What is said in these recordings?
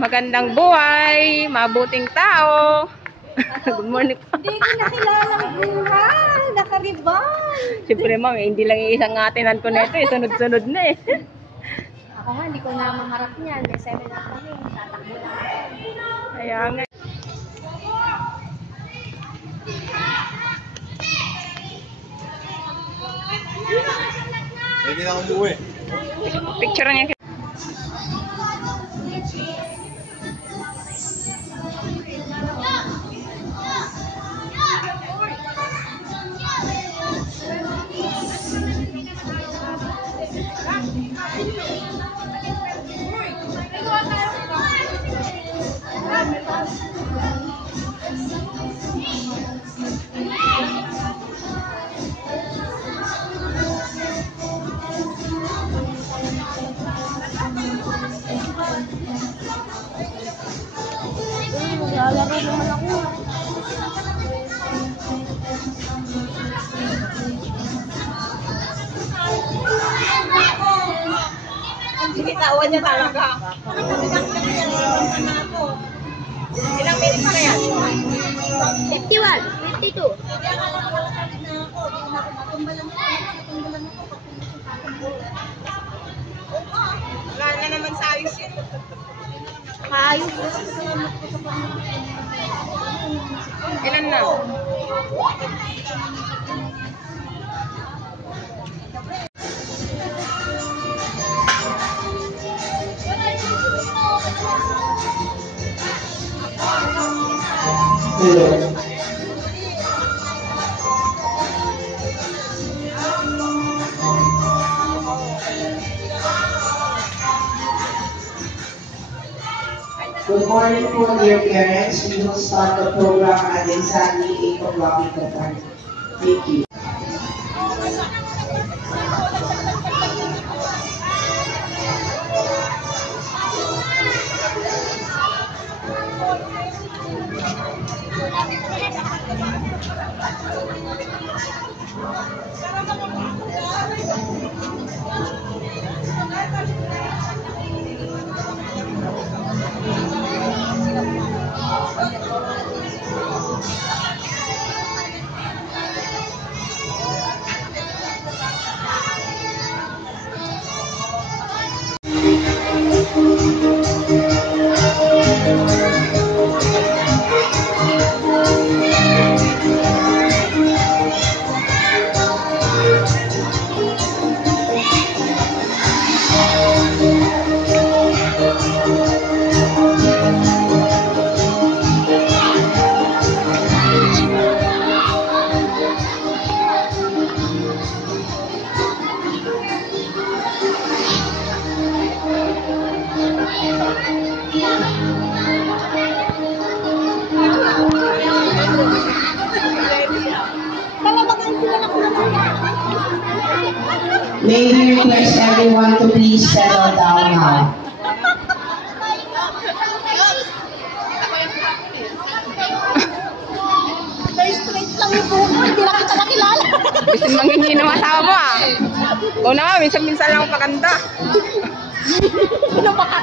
Magandang buhay, mabuting tao. Good morning po. Hindi ko nakilalang buhay, nakaribang. Siyempre ma'am, hindi lang isang atinan ko na ito, sunod-sunod na eh. Ako nga, hindi ko na maharap niyan. May 7 up kami, tatakbo lang. Kaya nga. Pwede na umuwi. Picture niya. Lalaro naman ako. Sige, tawan niya talaga. Ilang minutes na yan? 51, 52. Wala na naman sa ayos yun. Ayos. Ilan na? Hello. Good morning po, dear parents. We will start the program at exactly 8 o'clock in the morning. Thank you. May we request everyone to please settle down now. Straight lang yung buko, hindi na kita nakilala. Gusto manghingi ng asawa mo ah. Oo na nga, minsan-minsan lang paganda. Ano ba ka?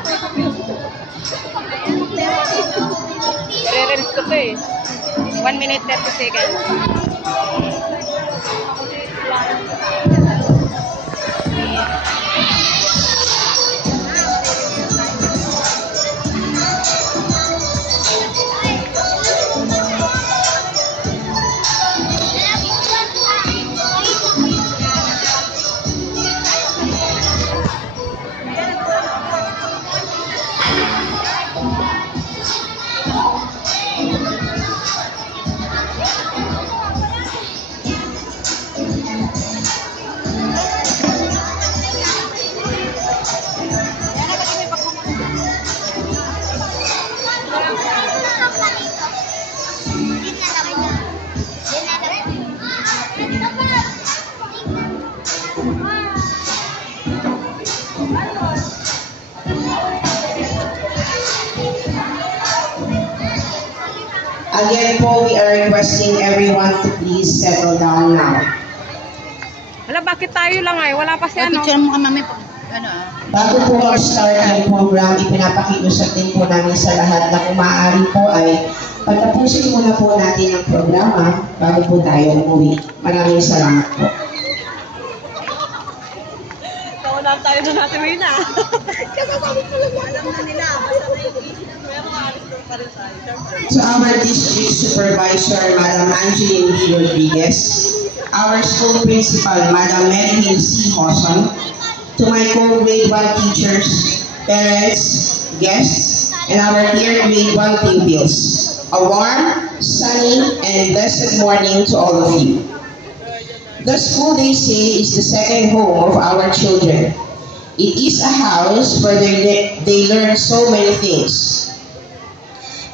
I-release ko to eh. 1 minute 30 seconds. Again po, we are requesting everyone to please settle down now. Wala, bakit tayo lang ay? Wala pa si ano. Picture mo ka, mami. Bago po mag-start ang program, ipinapakiusap din po namin sa lahat na kung maaari po ay pagtapusin muna po natin ang programa bago po tayo umuwi. Maraming salamat po. Kaunan tayo na natin rin na. Kasasabi ko lang, alam na nila. Basta may pero maalis pa rin tayo. To our district supervisor, Madam Angeline B. Rodriguez, our school principal, Madam Mary Hill C. Hoson, to my co-grade 1 teachers, parents, guests, and our dear grade 1 pupils. A warm, sunny, and blessed morning to all of you. The school, they say, is the second home of our children. It is a house where they learn so many things.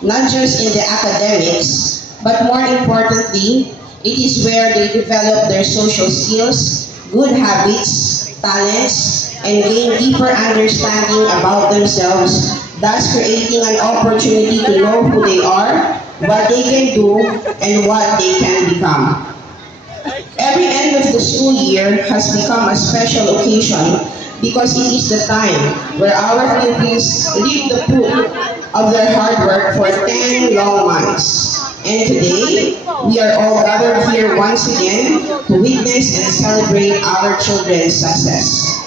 Not just in the academics, but more importantly, it is where they develop their social skills, good habits, talents, and gain deeper understanding about themselves, thus creating an opportunity to know who they are, what they can do, and what they can become. Every end of the school year has become a special occasion because it is the time where our pupils reap the fruit of their hard work for 10 long months. And today, we are all gathered here once again to witness and celebrate our children's success.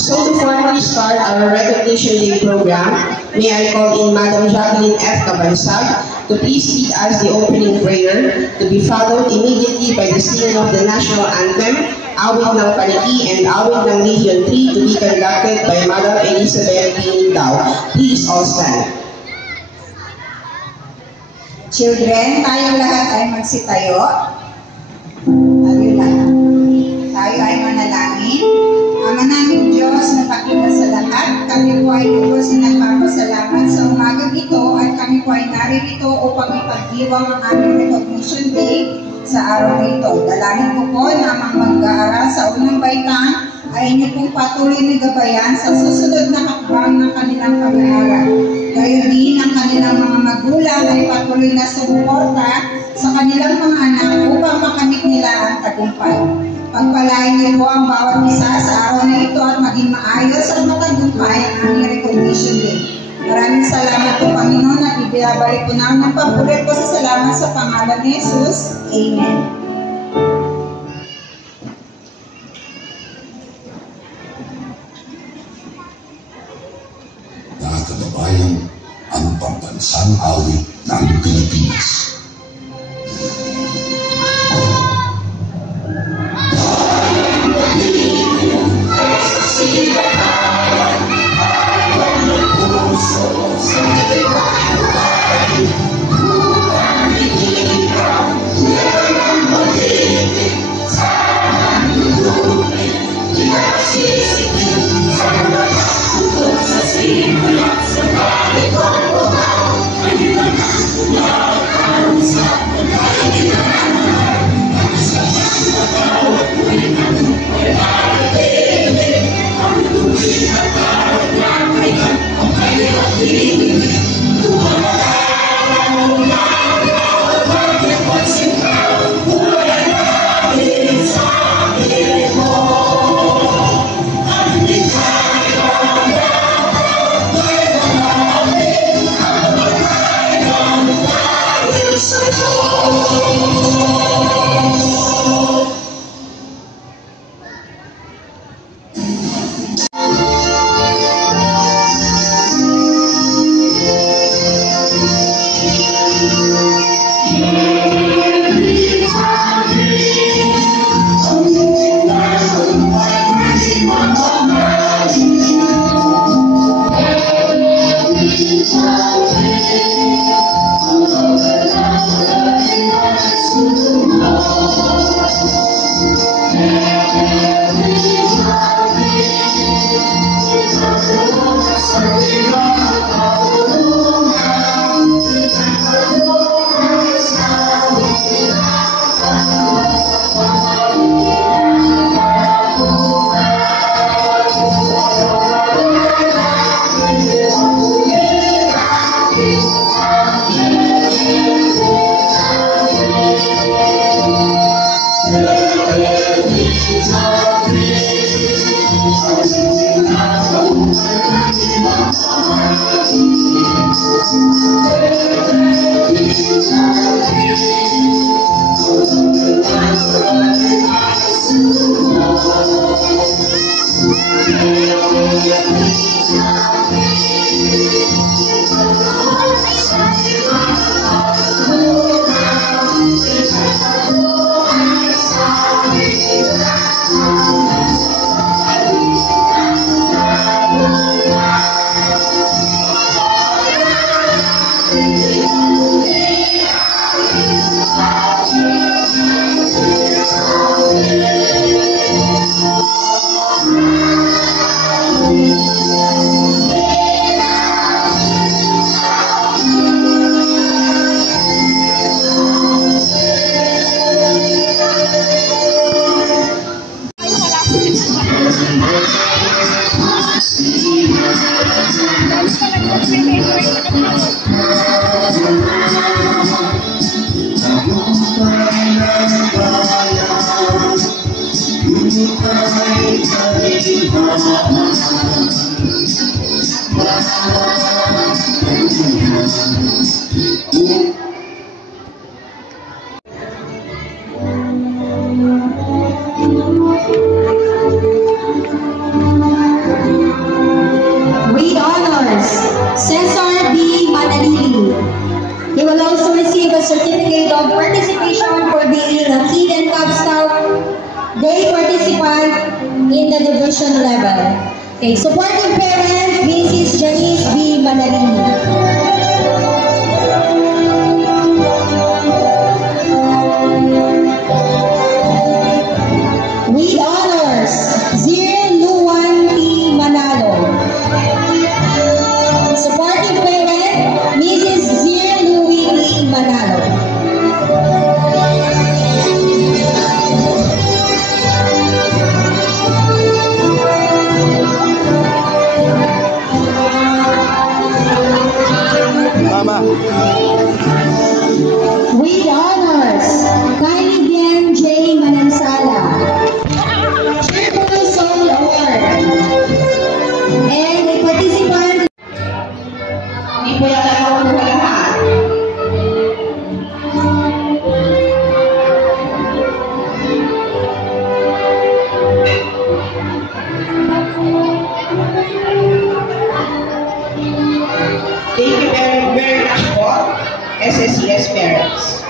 So to formally start our Recognition Day program, may I call in Madam Jacqueline F. Cabansag to please lead us the opening prayer to be followed immediately by the singing of the national anthem, Awit ng Paniki and Awit ng Region 3 to be conducted by Madam Elizabeth P. Nindao. Please all stand. Children, tayo lahat ay magsitayo. Tayo lahat. Tayo ay manalangin. Ama namin Diyos na pakita sa lahat, kami po ay lubos na nagpapasalamat sa umagang ito at kami po ay naririto upang ipagdiwang ang aming Recognition Day sa araw na ito. Dalangin ko po na ang mag-aaral sa unang baitang ay inyo pong patuloy na gabayan sa susunod na hakbang ng kanilang pag-aaral. Gayon din ang kanilang mga magulang ay patuloy na sumuporta sa kanilang mga anak upang makamit nila ang tagumpay. Pagpalain niyo po ang bawat isa sa araw na ito at maging maayos at matagumpay ang aming Recognition Day. Maraming salamat po Panginoon at ibabalik po namin ang pabulit po sa salamat sa pangalan ni Jesus. Amen. Mga kababayan, ang pambansang awit ng Pilipinas. With honors, Cesar B. Manalili. He will also receive a certificate of participation for being a Kid and Cub Scout Day participant in the division level. Okay, supportive parent, Mrs. Janice B. Manalili. With honors, Zir Luwan P. Manalo. Supportive parent, Mrs. Zir Louie P. Manalo. Mama. With honors, Kylie Bien J. Manansala. Triple Soul Award. And a participant. Hindi po yata ako po lahat. Thank you very much po, SSCS parents.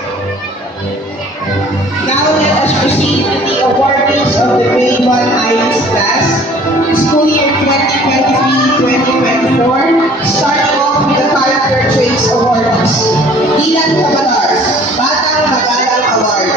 Now let us proceed to the awardees of the Grade 1 IELTS class, school year 2023-2024, starting off with the Character Traits awardees. Dylan Cabalar, Batang Magalang Award.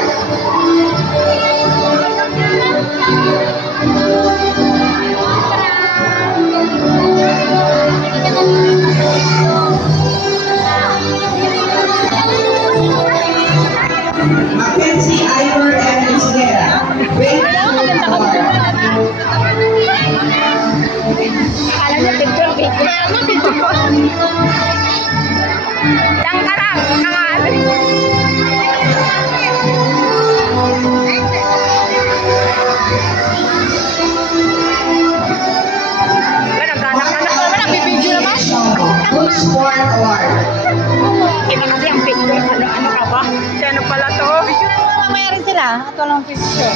Mackenzie Ivor and Isguera, Grade 2 Award. Akala niya picture, picture. Ano picture ko? Tangkarang, nangalan. Good Sport Award. Kita kasi ang picture. Ano ka ba? Kano pala to? Picture na mamaya rin sila. Ito lang picture.